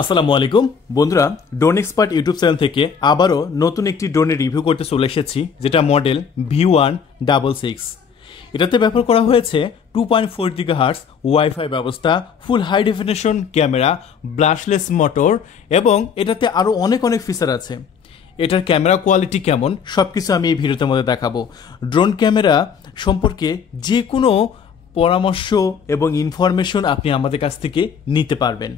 আসসালামু আলাইকুম বন্ধুরা, ড্রোন এক্সপার্ট ইউটিউব চ্যানেল থেকে আবারও নতুন একটি ড্রোনের রিভিউ করতে চলে এসেছি, যেটা মডেল V166। এটাতে ব্যবহার করা হয়েছে 2.4 GHz ওয়াইফাই ব্যবস্থা, full high definition camera, brushless motor এবং এটাতে আরও অনেক ফিচার আছে। এটার ক্যামেরা কোয়ালিটি কেমন সব কিছু আমি এই ভিডিওতে মধ্যে দেখাবো। ড্রোন ক্যামেরা সম্পর্কে যে কোনো পরামর্শ এবং ইনফরমেশন আপনি আমাদের কাছ থেকে নিতে পারবেন।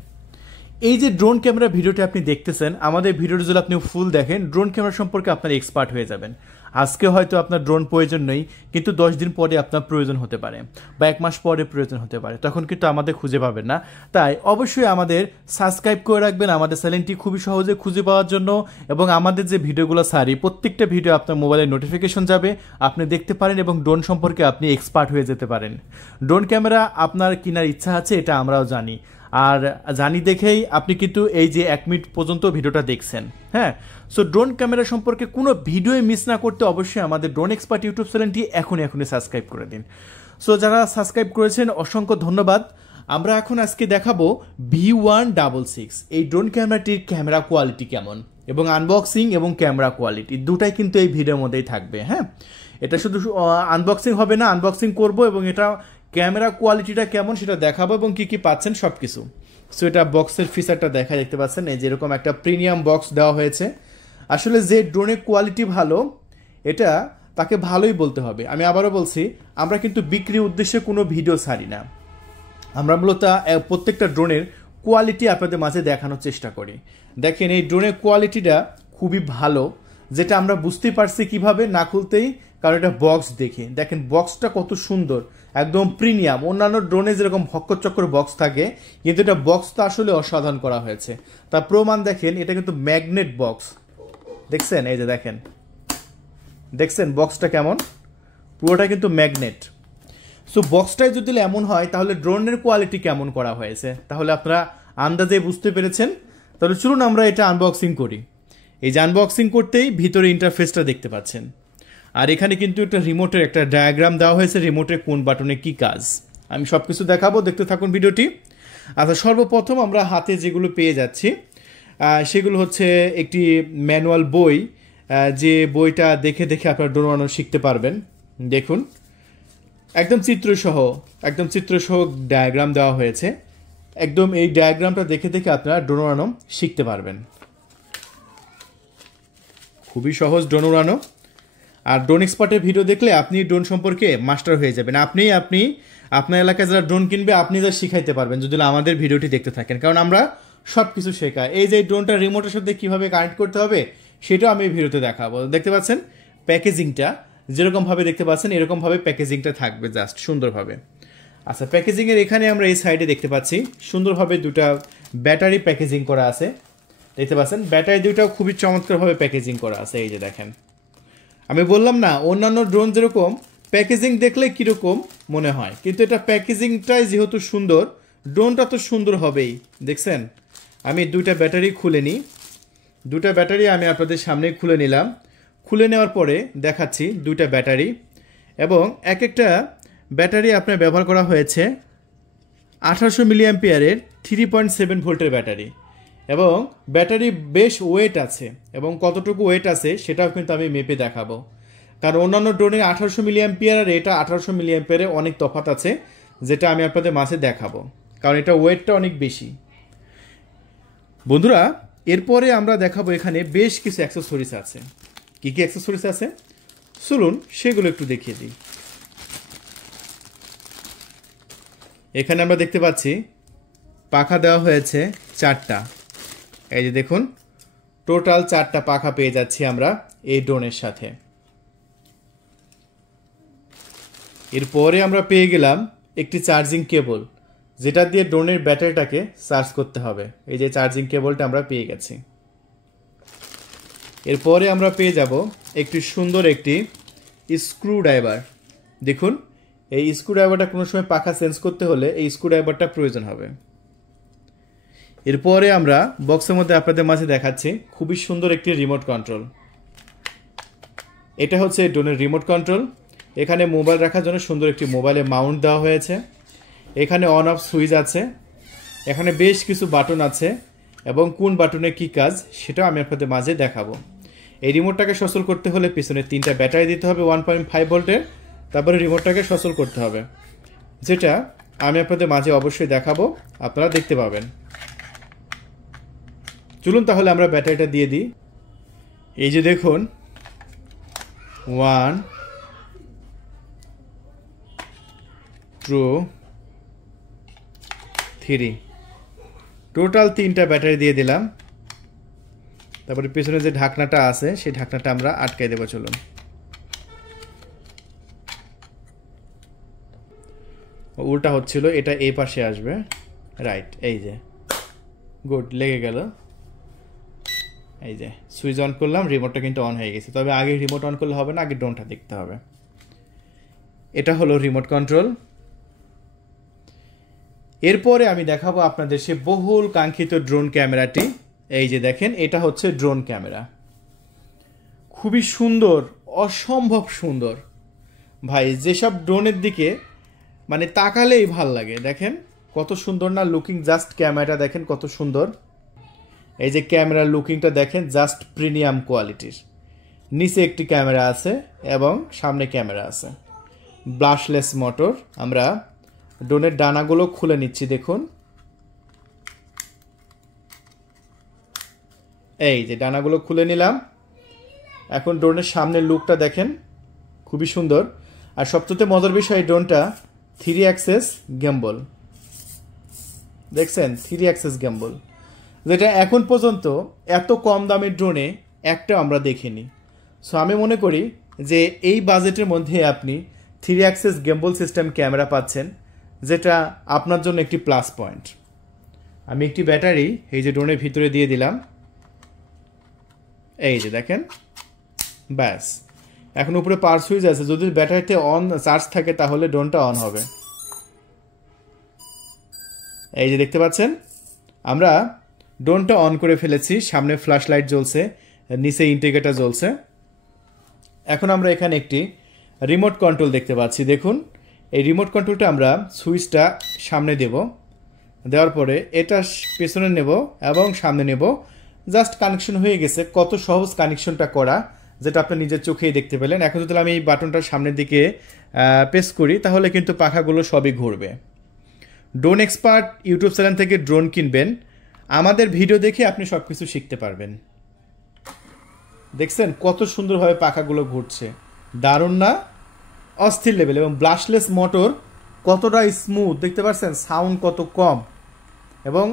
এই যে ড্রোন ক্যামেরা ভিডিওটি আপনি দেখতেছেন, আমাদের ভিডিওটি যদি আপনি ফুল দেখেন, ড্রোন ক্যামেরা সম্পর্কে আপনার এক্সপার্ট হয়ে যাবেন। আজকে হয়তো আপনার ড্রোন প্রয়োজন নেই, কিন্তু 10 দিন পরে আপনার প্রয়োজন হতে পারে বা 1 মাস পরে প্রয়োজন হতে পারে, তখন কিন্তু আমাদের খুঁজে পাবেন না। তাই অবশ্যই আমাদের সাবস্ক্রাইব করে রাখবেন আমাদের চ্যানেলটি খুবই সহজে খুঁজে পাওয়ার জন্য, এবং আমাদের যে ভিডিওগুলো সারি প্রত্যেকটা ভিডিও আপনার মোবাইলে নোটিফিকেশন যাবে, আপনি দেখতে পারেন এবং ড্রোন সম্পর্কে আপনি এক্সপার্ট হয়ে যেতে পারেন। ড্রোন ক্যামেরা আপনার কেনার ইচ্ছা আছে, এটা আমরাও জানি, আর জানি দেখেই আপনি কিন্তু এই যে 1 মিনিট পর্যন্ত ভিডিওটা দেখছেন। হ্যাঁ, সো ড্রোন ক্যামেরা সম্পর্কে কোনো ভিডিও মিস না করতে অবশ্যই আমাদের ড্রোন এক্সপার্ট ইউটিউব চ্যানেলটি এখনই সাবস্ক্রাইব করে দিন। সো যারা সাবস্ক্রাইব করেছেন অসংখ্য ধন্যবাদ। আমরা এখন আজকে দেখাবো V166 এই ড্রোন ক্যামেরাটির ক্যামেরা কোয়ালিটি কেমন, এবং আনবক্সিং এবং ক্যামেরা কোয়ালিটি দুটাই কিন্তু এই ভিডিওর মধ্যেই থাকবে। হ্যাঁ, এটা শুধু আনবক্সিং হবে না, আনবক্সিং করব এবং এটা ক্যামেরা কোয়ালিটিটা কেমন সেটা দেখাবো এবং কি কি পাচ্ছেন সব কিছু। সো এটা বক্সের ফিচারটা দেখতে পাচ্ছেন, এই যেরকম একটা প্রিমিয়াম বক্স দেওয়া হয়েছে। আসলে যে ড্রোনের কোয়ালিটি ভালো, এটা তাকে ভালোই বলতে হবে। আমি আবারও বলছি, আমরা কিন্তু বিক্রির উদ্দেশ্যে কোনো ভিডিও ছাড়ি না, আমরা মূলত প্রত্যেকটা ড্রোনের কোয়ালিটি আপনাদের মাঝে দেখানোর চেষ্টা করি। দেখেন এই ড্রোনের কোয়ালিটিটা খুবই ভালো, যেটা আমরা বুঝতেই পারছি কিভাবে না খুলতেই, কারণ এটা বক্স দেখে। দেখেন বক্সটা কত সুন্দর, একদম প্রিমিয়াম। অন্যান্য ড্রোনে যেরকম ভক্কচক্কর বক্স থাকে, কিন্তু এটা বক্সটা আসলে অসাধারণ করা হয়েছে। তার প্রমাণ দেখেন, এটা কিন্তু ম্যাগনেট বক্স। দেখছেন, এই যে দেখছেন বক্সটা কেমন, পুরোটা কিন্তু ম্যাগনেট। সো বক্সটাই যদি এমন হয়, তাহলে ড্রোনের কোয়ালিটি কেমন করা হয়েছে, তাহলে আপনারা আন্দাজে বুঝতে পেরেছেন। তাহলে চলুন আমরা এটা আনবক্সিং করি। এই যে আনবক্সিং করতেই ভিতরে ইন্টারফেসটা দেখতে পাচ্ছেন, আর এখানে কিন্তু একটা রিমোটের একটা ডায়াগ্রাম দেওয়া হয়েছে, রিমোটের কোন বাটনে কি কাজ। আমি সব কিছু দেখাবো, দেখতে থাকুন ভিডিওটি। আচ্ছা, সর্বপ্রথম আমরা হাতে যেগুলো পেয়ে যাচ্ছি সেগুলো হচ্ছে একটি ম্যানুয়াল বই, যে বইটা দেখে আপনারা ড্রোন বানানো শিখতে পারবেন। দেখুন, একদম চিত্রসহ ডায়াগ্রাম দেওয়া হয়েছে। একদম এই ডায়াগ্রামটা দেখে আপনারা ড্রোন বানানো শিখতে পারবেন। খুবই সহজ ড্রোন উড়ানো। আর ড্রোন এক্সপার্টের ভিডিও দেখলে আপনি ড্রোন সম্পর্কে মাস্টার হয়ে যাবেন। আপনি আপনার এলাকায় যারা ড্রোন কিনবে, আপনি যা শিখাইতে পারবেন যদি আমাদের ভিডিওটি দেখতে থাকেন, কারণ আমরা সব কিছু শেখাই। এই যে ড্রোনটা রিমোটের সাথে কীভাবে কানেক্ট করতে হবে সেটাও আমি ভিডিওতে দেখাবো। দেখতে পাচ্ছেন প্যাকেজিংটা যেরকমভাবে দেখতে পাচ্ছেন, এরকমভাবে প্যাকেজিংটা থাকবে জাস্ট সুন্দরভাবে। আচ্ছা, প্যাকেজিংয়ের এখানে আমরা এই সাইডে দেখতে পাচ্ছি সুন্দরভাবে দুটা ব্যাটারি প্যাকেজিং করা আছে। দেখতে পাচ্ছেন ব্যাটারি দুটাও খুবই চমৎকারভাবে প্যাকেজিং করা আছে। এই যে দেখেন, আমি বললাম না অন্যান্য ড্রোন যেরকম প্যাকেজিং দেখলে কীরকম মনে হয়, কিন্তু এটা প্যাকেজিংটাই যেহেতু সুন্দর, ড্রোনটা তো সুন্দর হবেই। দেখছেন, আমি দুটা ব্যাটারি খুলে নিই। দুটা ব্যাটারি আমি আপনাদের সামনে খুলে নিলাম। খুলে নেওয়ার পরে দেখাচ্ছি দুটা ব্যাটারি, এবং একটা ব্যাটারি আপনার ব্যবহার করা হয়েছে 1800 মিলিঅ্যাম্পিয়ারের 3.7 ভোল্টের ব্যাটারি, এবং ব্যাটারি বেশ ওয়েট আছে, এবং কতটুকু ওয়েট আছে সেটাও কিন্তু আমি মেপে দেখাবো। কারণ অন্যান্য ড্রোনে 1800 মিলিঅ্যাম্পিয়ার আর এটা 1800 মিলিঅ্যাম্পিয়ারে অনেক তফাৎ আছে, যেটা আমি আপনাদের মাঝে দেখাবো, কারণ এটা ওয়েটটা অনেক বেশি। বন্ধুরা, এরপরে আমরা দেখাবো এখানে বেশ কিছু অ্যাক্সেসরিজ আছে। কী কী অ্যাক্সেসরিজ আছে চলুন সেগুলো একটু দেখিয়ে দিই। এখানে আমরা দেখতে পাচ্ছি পাখা দেওয়া হয়েছে 4টা। এই যে দেখুন, টোটাল 4টা পাখা পেয়ে যাচ্ছি আমরা এই ড্রোনের সাথে। এরপরে আমরা পেয়ে গেলাম একটি চার্জিং কেবল, যেটা দিয়ে ড্রোনের ব্যাটারিটাকে চার্জ করতে হবে। এই যে চার্জিং কেবলটা আমরা পেয়ে গেছি। এরপরে আমরা পেয়ে যাব একটি সুন্দর একটি স্ক্রু ড্রাইভার। দেখুন, এই স্ক্রু ড্রাইভারটা কোনো সময় পাখা চেঞ্জ করতে হলে এই স্ক্রু ড্রাইভারটা প্রয়োজন হবে। এরপরে আমরা বক্সের মধ্যে আপনাদের মাঝে দেখাচ্ছি খুবই সুন্দর একটি রিমোট কন্ট্রোল। এটা হচ্ছে ড্রোনের রিমোট কন্ট্রোল। এখানে মোবাইল রাখার জন্য সুন্দর একটি মোবাইলে মাউন্ট দেওয়া হয়েছে। এখানে অন অফ সুইচ আছে, এখানে বেশ কিছু বাটন আছে, এবং কোন বাটনে কি কাজ সেটাও আমি আপনাদের মাঝে দেখাবো। এই রিমোটটাকে সচল করতে হলে পিছনে 3টা ব্যাটারি দিতে হবে 1.5 ভোল্টের, তারপরে রিমোটটাকে সচল করতে হবে, যেটা আমি আপনাদের মাঝে অবশ্যই দেখাবো, আপনারা দেখতে পাবেন। চলুন তাহলে আমরা ব্যাটারিটা দিয়ে দিই। এই যে দেখুন 1 2 3 টোটাল 3টা ব্যাটারি দিয়ে দিলাম। তারপরে পেছনে যে ঢাকনাটা আছে সেই ঢাকনাটা আমরা আটকাই দেবো। চলুন, উল্টা হচ্ছিল, এটা এই পাশে আসবে, রাইট। এই যে গুড, লেগে গেল। এই যে সুইচ অন করলাম, রিমোটটা কিন্তু অন হয়ে গেছে। তবে আগে রিমোট অন করলে হবে না, আগে ড্রোনটা দেখতে হবে। এটা হলো রিমোট কন্ট্রোল। এরপরে আমি দেখাবো আপনাদের সে বহুল কাঙ্ক্ষিত ড্রোন ক্যামেরাটি। এই যে দেখেন, এটা হচ্ছে ড্রোন ক্যামেরা। খুবই সুন্দর, অসম্ভব সুন্দর ভাই। যেসব ড্রোনের দিকে মানে তাকালেই ভাল লাগে। দেখেন কত সুন্দর না লুকিং, জাস্ট ক্যামেরাটা দেখেন কত সুন্দর। এই যে ক্যামেরার লুকিংটা দেখেন, জাস্ট প্রিমিয়াম কোয়ালিটির। নিচে একটি ক্যামেরা আছে এবং সামনে ক্যামেরা আছে। Brushless motor. আমরা ড্রোনের ডানাগুলো খুলে নিচ্ছি, দেখুন। এই যে ডানাগুলো খুলে নিলাম। এখন ড্রোনের সামনের লুকটা দেখেন, খুবই সুন্দর। আর সবচেয়ে মজার বিষয়, এই ড্রোনটা 3 অ্যাক্সেস গিম্বল। দেখছেন 3 অ্যাক্সেস গিম্বল, যেটা এখন পর্যন্ত এত কম দামের ড্রোনে একটা আমরা দেখিনি। সো আমি মনে করি যে এই বাজেটের মধ্যে আপনি 3 অ্যাক্সেস গিম্বল সিস্টেম ক্যামেরা পাচ্ছেন, যেটা আপনার জন্য একটি প্লাস পয়েন্ট। আমি একটি ব্যাটারি এই যে ড্রোনের ভিতরে দিয়ে দিলাম। এই যে দেখেন, ব্যাস। এখন উপরে পাওয়ার সুইচ আছে, যদি ব্যাটারিতে অন চার্জ থাকে তাহলে ড্রোনটা অন হবে। এই যে দেখতে পাচ্ছেন, আমরা ড্রোনটা অন করে ফেলেছি। সামনে ফ্ল্যাশ লাইট জ্বলছে, নিচে ইন্ডিকেটর জ্বলছে। এখন আমরা এখানে একটি রিমোট কন্ট্রোল দেখতে পাচ্ছি। দেখুন, এই রিমোট কন্ট্রোলটা আমরা সুইচটা সামনে দেব, দেওয়ার পরে এটা পেছনে নেব এবং সামনে নেব। জাস্ট কানেকশন হয়ে গেছে। কত সহজ কানেকশনটা করা, যেটা আপনি নিজের চোখেই দেখতে পেলেন। এখন যদি আমি এই বাটনটা সামনের দিকে প্রেস করি, তাহলে কিন্তু পাখাগুলো সবই ঘুরবে। ড্রোন এক্সপার্ট ইউটিউব চ্যানেল থেকে ড্রোন কিনবেন, আমাদের ভিডিও দেখে আপনি সব কিছু শিখতে পারবেন। দেখছেন কত সুন্দরভাবে পাখাগুলো ঘুরছে, দারুণ না? অস্থির লেভেল। এবং ব্রাশলেস মোটর কতটা স্মুথ দেখতে পাচ্ছেন, সাউন্ড কত কম। এবং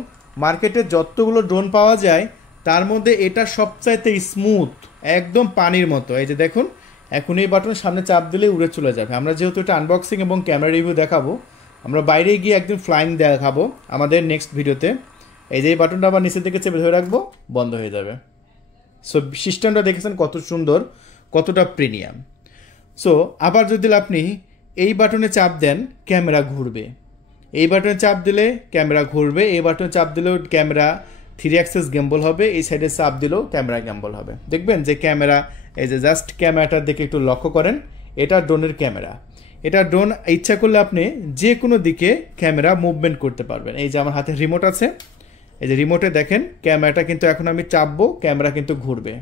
মার্কেটে যতগুলো ড্রোন পাওয়া যায় তার মধ্যে এটা সবচাইতে স্মুথ, একদম পানির মতো। এই যে দেখুন, এখন এই বাটন সামনে চাপ দিলে উড়ে চলে যাবে। আমরা যেহেতু এটা আনবক্সিং এবং ক্যামেরা রিভিউ দেখাবো, আমরা বাইরে গিয়ে একদম ফ্লাইং দেখাবো আমাদের নেক্সট ভিডিওতে। এই যে এই বাটনটা আবার নিচের দিকে চেপে ধরে রাখবো, বন্ধ হয়ে যাবে। সো সিস্টেমটা দেখেছেন কত সুন্দর, কতটা প্রিমিয়াম। সো আবার যদি আপনি এই বাটনে চাপ দেন, ক্যামেরা ঘুরবে। এই বাটনে চাপ দিলে ক্যামেরা ঘুরবে, এই বাটনে চাপ দিলেও ক্যামেরা 3 অ্যাক্সেস গিম্বল হবে, এই সাইডে চাপ দিলেও ক্যামেরা গিম্বল হবে। দেখবেন যে ক্যামেরা, এই যে জাস্ট ক্যামেরাটার দিকে একটু লক্ষ্য করেন, এটা ড্রোনের ক্যামেরা। এটা ড্রোন ইচ্ছা করলে আপনি যে কোনো দিকে ক্যামেরা মুভমেন্ট করতে পারবেন। এই যে আমার হাতে রিমোট আছে, এই যে রিমোটে দেখেন ক্যামেরাটা কিন্তু এখন আমি চাপবো, ক্যামেরা কিন্তু ঘুরবে।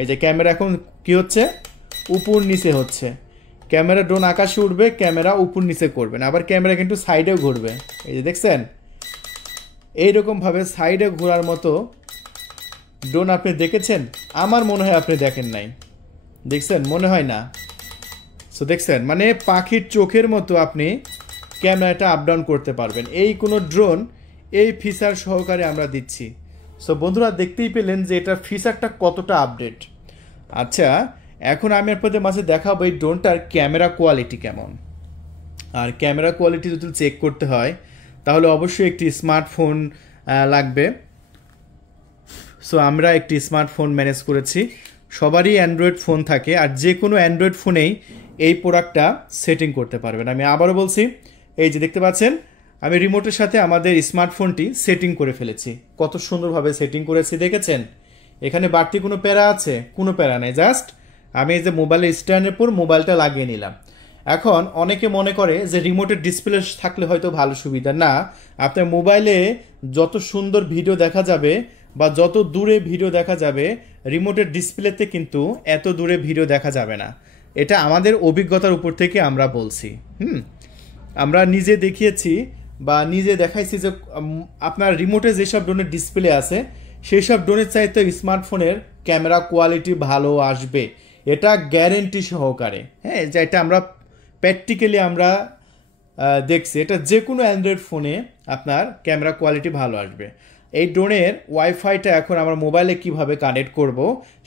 এই যে ক্যামেরা এখন কি হচ্ছে, উপর নিচে হচ্ছে। ক্যামেরা ড্রোন আকাশে উঠবে, ক্যামেরা উপর নিচে করবেন। আবার ক্যামেরা কিন্তু সাইডেও ঘুরবে। এই যে দেখছেন, এইরকমভাবে সাইডে ঘোরার মতো ড্রোন আপনি দেখেছেন? আমার মনে হয় আপনি দেখেন নাই। দেখছেন? মনে হয় না। সো দেখছেন, মানে পাখির চোখের মতো আপনি ক্যামেরাটা আপ ডাউন করতে পারবেন। এই কোনো ড্রোন এই ফিচার সহকারে আমরা দিচ্ছি। সো বন্ধুরা, দেখতেই পেলেন যে এটার ফিচারটা কতটা আপডেট। আচ্ছা, এখন আমি আপনাদের মাঝে দেখাবো এই ড্রোনটার ক্যামেরা কোয়ালিটি কেমন। আর ক্যামেরা কোয়ালিটি যদি চেক করতে হয় তাহলে অবশ্যই একটি স্মার্টফোন লাগবে। সো আমরা একটি স্মার্টফোন ম্যানেজ করেছি। সবারই অ্যান্ড্রয়েড ফোন থাকে, আর যে কোনো অ্যান্ড্রয়েড ফোনেই এই প্রোডাক্টটা সেটিং করতে পারবেন। আমি আবারও বলছি, এই যে দেখতে পাচ্ছেন আমি রিমোটের সাথে আমাদের স্মার্টফোনটি সেটিং করে ফেলেছি। কত সুন্দরভাবে সেটিং করেছি দেখেছেন? এখানে বাড়তি কোনো প্যারা আছে? কোনো প্যারা নেই। জাস্ট আমি এই যে মোবাইলের স্ট্যান্ডের উপর মোবাইলটা লাগিয়ে নিলাম। এখন অনেকে মনে করে যে রিমোটের ডিসপ্লে থাকলে হয়তো ভালো সুবিধা। না, আপনার মোবাইলে যত সুন্দর ভিডিও দেখা যাবে বা যত দূরে ভিডিও দেখা যাবে, রিমোটের ডিসপ্লেতে কিন্তু এত দূরে ভিডিও দেখা যাবে না। এটা আমাদের অভিজ্ঞতার উপর থেকে আমরা বলছি। আমরা নিজে দেখিয়েছি বা নিজে দেখাইছি যে আপনার রিমোটে যেসব ড্রোনের ডিসপ্লে আছে সেই সব ড্রোনের চাইতে স্মার্টফোনের ক্যামেরা কোয়ালিটি ভালো আসবে, এটা গ্যারেন্টি সহকারে। হ্যাঁ, যেটা আমরা প্র্যাকটিক্যালি আমরা দেখছি, এটা যে কোনো অ্যান্ড্রয়েড ফোনে আপনার ক্যামেরা কোয়ালিটি ভালো আসবে। এই ড্রোনের ওয়াইফাইটা এখন আমার মোবাইলে কিভাবে কানেক্ট করব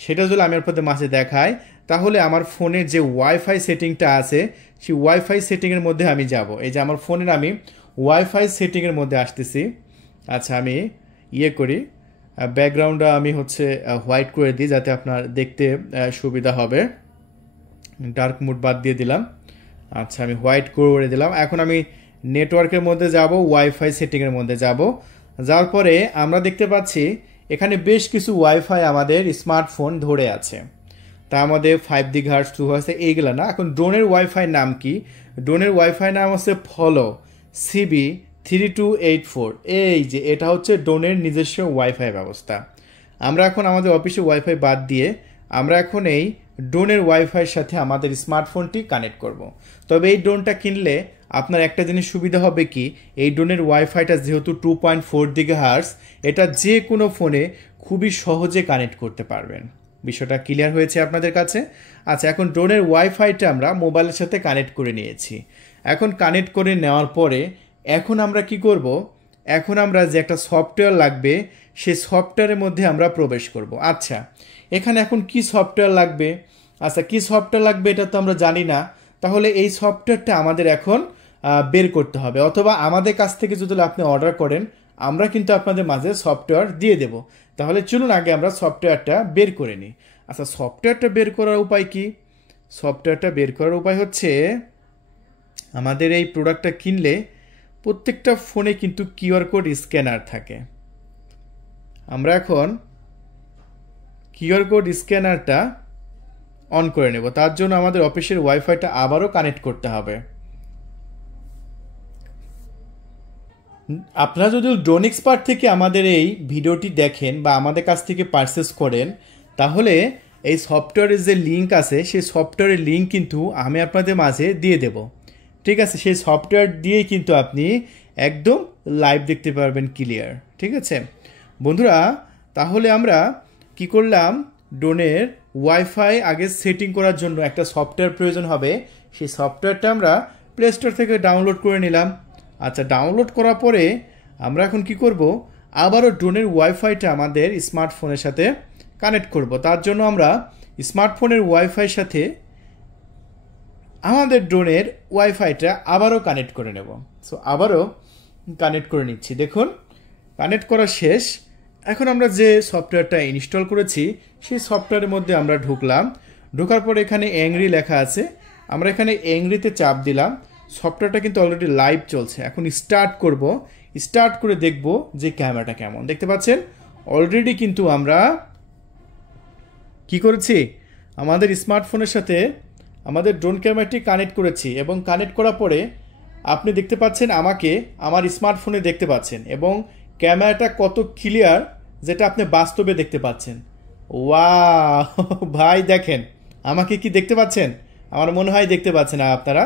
সেটা যদি আমি আপনাদের মাঝে দেখাই, তাহলে আমার ফোনের যে ওয়াইফাই সেটিংটা আছে সেই ওয়াইফাই সেটিংয়ের মধ্যে আমি যাব। এই যে আমার ফোনের আমি ওয়াইফাই সেটিংয়ের মধ্যে আসতেছি। আচ্ছা, আমি করি, ব্যাকগ্রাউন্ডটা আমি হোয়াইট করে দিই যাতে আপনার দেখতে সুবিধা হবে। ডার্ক মুড বাদ দিয়ে দিলাম। আচ্ছা, আমি হোয়াইট করে দিলাম। এখন আমি নেটওয়ার্কের মধ্যে যাব, ওয়াইফাই সেটিংয়ের মধ্যে যাব। যাওয়ার পরে আমরা দেখতে পাচ্ছি এখানে বেশ কিছু ওয়াইফাই আমাদের স্মার্টফোন ধরে আছে। তার মধ্যে 5 GHz 2 এইগুলো না। এখন ড্রোনের ওয়াইফাই নাম কি? ড্রোনের ওয়াইফাই নাম হচ্ছে ফলো CB3284। এই যে এটা হচ্ছে ড্রোনের নিজস্ব ওয়াইফাই ব্যবস্থা। আমরা এখন আমাদের অফিসে ওয়াইফাই বাদ দিয়ে আমরা এখন এই ড্রোনের ওয়াইফাইয়ের সাথে আমাদের স্মার্টফোনটি কানেক্ট করব। তবে এই ড্রোনটা কিনলে আপনার একটা জিনিস সুবিধা হবে কি, এই ড্রোনের ওয়াইফাইটা যেহেতু 2.4 GHz, এটা যে কোনো ফোনে খুবই সহজে কানেক্ট করতে পারবেন। বিষয়টা ক্লিয়ার হয়েছে আপনাদের কাছে? আচ্ছা, এখন ড্রোনের ওয়াইফাইটা আমরা মোবাইলের সাথে কানেক্ট করে নিয়েছি। এখন কানেক্ট করে নেওয়ার পরে এখন আমরা কি করব, এখন আমরা যে একটা সফটওয়্যার লাগবে সেই সফটওয়্যারের মধ্যে আমরা প্রবেশ করব। আচ্ছা, এখানে এখন কি সফটওয়্যার লাগবে? আচ্ছা, কি সফটওয়্যার লাগবে এটা তো আমরা জানি না। তাহলে এই সফটওয়্যারটা আমাদের এখন বের করতে হবে, অথবা আমাদের কাছ থেকে যদি আপনি অর্ডার করেন আমরা কিন্তু আপনাদের মাঝে সফটওয়্যার দিয়ে দেব। তাহলে চলুন আগে আমরা সফটওয়্যারটা বের করে নিই। আচ্ছা, সফটওয়্যারটা বের করার উপায় কি? সফটওয়্যারটা বের করার উপায় হচ্ছে, আমাদের এই প্রোডাক্টটা কিনলে প্রত্যেকটা ফোনে কিন্তু কিউআর কোড স্ক্যানার থাকে। আমরা এখন কিউআর কোড স্ক্যানারটা অন করে নেব। তার জন্য আমাদের অফিসের ওয়াইফাইটা আবারও কানেক্ট করতে হবে। আপনারা যদি ড্রোন এক্সপার্ট থেকে আমাদের এই ভিডিওটি দেখেন বা আমাদের কাছ থেকে পারচেস করেন, তাহলে এই সফটওয়্যারের যে লিঙ্ক আছে সেই সফটওয়্যারের লিঙ্ক কিন্তু আমি আপনাদের মাঝে দিয়ে দেব। ঠিক আছে, সেই সফটওয়্যার দিয়েই কিন্তু আপনি একদম লাইভ দেখতে পারবেন ক্লিয়ার। ঠিক আছে বন্ধুরা, তাহলে আমরা কি করলাম, ড্রোনের ওয়াইফাই আগে সেটিং করার জন্য একটা সফটওয়্যার প্রয়োজন হবে। সেই সফটওয়্যারটা আমরা প্লে স্টোর থেকে ডাউনলোড করে নিলাম। আচ্ছা, ডাউনলোড করার পরে আমরা এখন কি করব, আবারও ড্রোনের ওয়াইফাইটা আমাদের স্মার্টফোনের সাথে কানেক্ট করব। তার জন্য আমরা স্মার্টফোনের ওয়াইফাইয়ের সাথে আমাদের ড্রোনের ওয়াইফাইটা আবারও কানেক্ট করে নেব। সো আবারও কানেক্ট করে নিচ্ছি। দেখুন, কানেক্ট করা শেষ। এখন আমরা যে সফটওয়্যারটা ইনস্টল করেছি সেই সফটওয়্যারের মধ্যে আমরা ঢুকলাম। ঢোকার পর এখানে অ্যাংরি লেখা আছে, আমরা এখানে অ্যাংরিতে চাপ দিলাম। সফটওয়্যারটা কিন্তু অলরেডি লাইভ চলছে। এখন স্টার্ট করব। স্টার্ট করে দেখব যে ক্যামেরাটা কেমন। দেখতে পাচ্ছেন অলরেডি কিন্তু আমরা কি করেছি, আমাদের স্মার্টফোনের সাথে আমাদের ড্রোন ক্যামেরাটি কানেক্ট করেছি, এবং কানেক্ট করার পরে আপনি দেখতে পাচ্ছেন আমাকে আমার স্মার্টফোনে দেখতে পাচ্ছেন, এবং ক্যামেরাটা কত ক্লিয়ার যেটা আপনি বাস্তবে দেখতে পাচ্ছেন। ওয়াও ভাই, দেখেন আমাকে কি দেখতে পাচ্ছেন? আমার মনে হয় দেখতে পাচ্ছেন না আপনারা।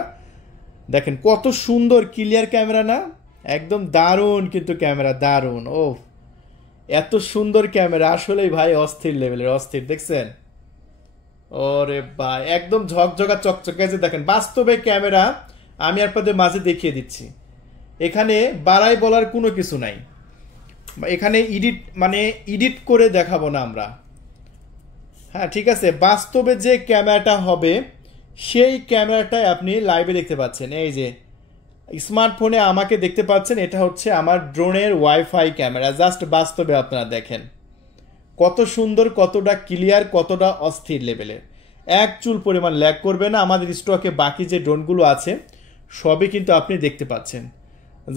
দেখেন কত সুন্দর ক্লিয়ার ক্যামেরা না? একদম দারুণ কিন্তু ক্যামেরা, দারুণ। ও, এত সুন্দর ক্যামেরা, আসলেই ভাই অস্থির লেভেলের, অস্থির। দেখছেন? ওরে ভাই, একদম ঝকঝকা চকচকে। যে দেখেন বাস্তবে ক্যামেরা আমি আপনাদের মাঝে দেখিয়ে দিচ্ছি। এখানে বাড়াই বলার কোনো কিছু নাই। এখানে এডিট করে দেখাবো না আমরা। হ্যাঁ, ঠিক আছে, বাস্তবে যে ক্যামেরাটা হবে সেই ক্যামেরাটাই আপনি লাইভে দেখতে পাচ্ছেন। এই যে স্মার্টফোনে আমাকে দেখতে পাচ্ছেন, এটা হচ্ছে আমার ড্রোনের ওয়াইফাই ক্যামেরা। জাস্ট বাস্তবে আপনারা দেখেন কত সুন্দর, কতটা ক্লিয়ার, কতটা অস্থির লেভেলের। এক চুল পরিমাণ ল্যাগ করবে না। আমাদের স্টকে বাকি যে ড্রোনগুলো আছে সবই কিন্তু আপনি দেখতে পাচ্ছেন।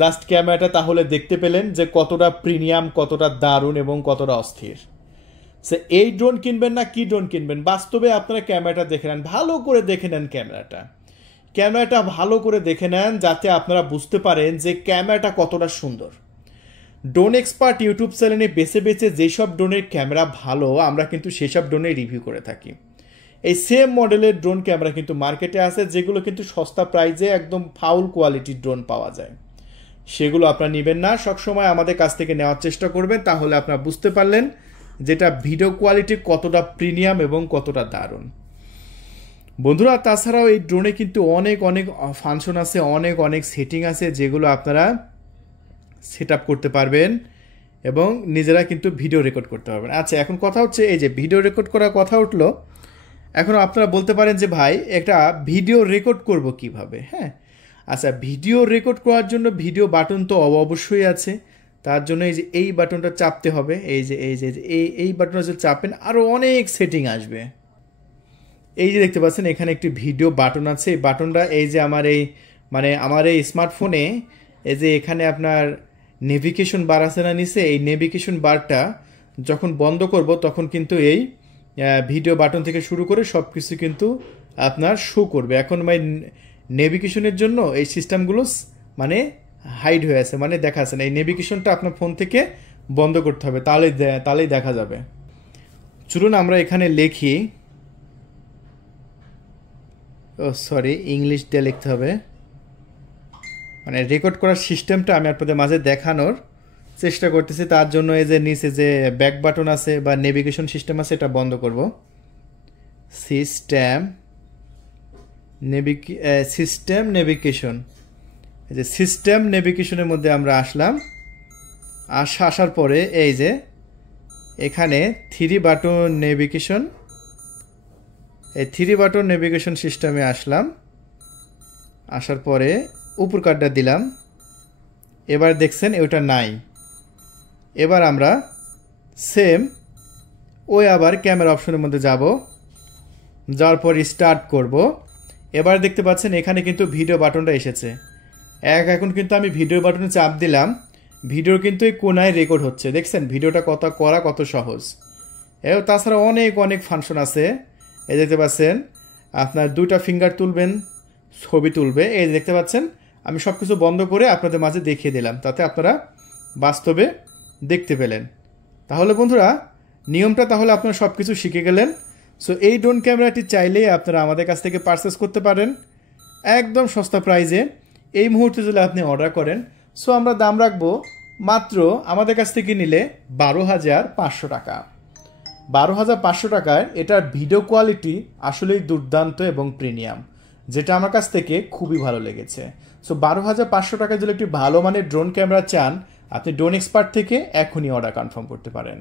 জাস্ট ক্যামেরাটা তাহলে দেখতে পেলেন যে কতটা প্রিমিয়াম, কতটা দারুণ এবং কতটা অস্থির। সে এই ড্রোন কিনবেন না কি ড্রোন কিনবেন, বাস্তবে আপনারা ক্যামেরাটা দেখে নেন, ভালো করে দেখে নেন ক্যামেরাটা ক্যামেরাটা ভালো করে দেখে নেন যাতে আপনারা বুঝতে পারেন যে ক্যামেরাটা কতটা সুন্দর। ড্রোন এক্সপার্ট ইউটিউব চ্যানেলে বেছে বেছে যেসব ড্রোনের ক্যামেরা ভালো আমরা কিন্তু সেসব ড্রোনের রিভিউ করে থাকি। এই সেম মডেলের ড্রোন ক্যামেরা কিন্তু মার্কেটে আছে যেগুলো কিন্তু সস্তা প্রাইসে একদম ফাউল কোয়ালিটির ড্রোন পাওয়া যায়, সেগুলো আপনারা নেবেন না। সবসময় আমাদের কাছ থেকে নেওয়ার চেষ্টা করবেন, তাহলে আপনারা বুঝতে পারলেন যেটা ভিডিও কোয়ালিটি কতটা প্রিমিয়াম এবং কতটা দারুণ। বন্ধুরা তাছাড়াও এই ড্রোনে কিন্তু অনেক অনেক ফাংশন আছে, অনেক অনেক সেটিং আছে যেগুলো আপনারা সেট আপ করতে পারবেন এবং নিজেরা কিন্তু ভিডিও রেকর্ড করতে পারবেন। আচ্ছা, এখন কথা হচ্ছে এই যে ভিডিও রেকর্ড করার কথা উঠলো, এখন আপনারা বলতে পারেন যে ভাই একটা ভিডিও রেকর্ড করব কিভাবে? হ্যাঁ, আচ্ছা, ভিডিও রেকর্ড করার জন্য ভিডিও বাটন তো অবশ্যই আছে। তার জন্য এই যে এই বাটনটা চাপতে হবে, এই বাটনটা যদি চাপেন আরও অনেক সেটিং আসবে। এই যে দেখতে পাচ্ছেন এখানে একটি ভিডিও বাটন আছে, এই বাটনটা এই যে আমার এই স্মার্টফোনে এই যে এখানে আপনার নেভিগেশন বার আছে না নিচে, এই নেভিগেশন বারটা যখন বন্ধ করব তখন কিন্তু এই ভিডিও বাটন থেকে শুরু করে সব কিছু কিন্তু আপনার শো করবে। এখন নেভিগেশনের জন্য এই সিস্টেমগুলো হাইড হয়ে আছে, দেখা আছে না। এই নেভিগেশনটা আপনার ফোন থেকে বন্ধ করতে হবে, তাহলেই দেখা যাবে। চলুন আমরা এখানে লিখি, ইংলিশ দিয়ে লিখতে হবে। রেকর্ড করার সিস্টেমটা আমি আপনাদের মাঝে দেখানোর চেষ্টা করতেছি। তার জন্য এই যে নিচে যে ব্যাক বাটন আছে বা নেভিগেশন সিস্টেম আছে এটা বন্ধ করব। সিস্টেম নেভিগেশন, এই যে সিস্টেম নেভিগেশনের মধ্যে আমরা আসার পরে এই যে এখানে থ্রি বাটন নেভিগেশন, এই থ্রি বাটন নেভিগেশন সিস্টেমে আসার পরে উপর কার্ডটা দিলাম। এবার দেখছেন ওটা নাই। এবার আমরা সেম আবার ক্যামেরা অপশনের মধ্যে যাওয়ার পর স্টার্ট করব। এবার দেখতে পাচ্ছেন এখানে কিন্তু ভিডিও বাটনটা এসেছে। এখন কিন্তু আমি ভিডিও বাটনে চাপ দিলাম, ভিডিও কিন্তু এই কোনায় রেকর্ড হচ্ছে। দেখছেন ভিডিওটা কত সহজ। তাছাড়া অনেক অনেক ফাংশন আছে। এই দেখতে পাচ্ছেন আপনার দুইটা ফিঙ্গার তুলবেন, ছবি তুলবে। এই দেখতে পাচ্ছেন আমি সব কিছু বন্ধ করে আপনাদের মাঝে দেখিয়ে দিলাম, তাতে আপনারা বাস্তবে দেখতে পেলেন। তাহলে বন্ধুরা নিয়মটা আপনারা সব কিছু শিখে গেলেন। সো এই ড্রোন ক্যামেরাটি চাইলেই আপনারা আমাদের কাছ থেকে পারচেস করতে পারেন একদম সস্তা প্রাইসে। এই মুহূর্তে যদি আপনি অর্ডার করেন, সো আমরা দাম রাখবো মাত্র আমাদের কাছ থেকে নিলে 12,500 টাকা। 12,500 টাকায় এটার ভিডিও কোয়ালিটি আসলেই দুর্দান্ত এবং প্রিমিয়াম, যেটা আমার কাছ থেকে খুবই ভালো লেগেছে। সো 12,500 টাকায় যদি একটি ভালো মানের ড্রোন ক্যামেরা চান, আপনি ড্রোন এক্সপার্ট থেকে এখনই অর্ডার কনফার্ম করতে পারেন।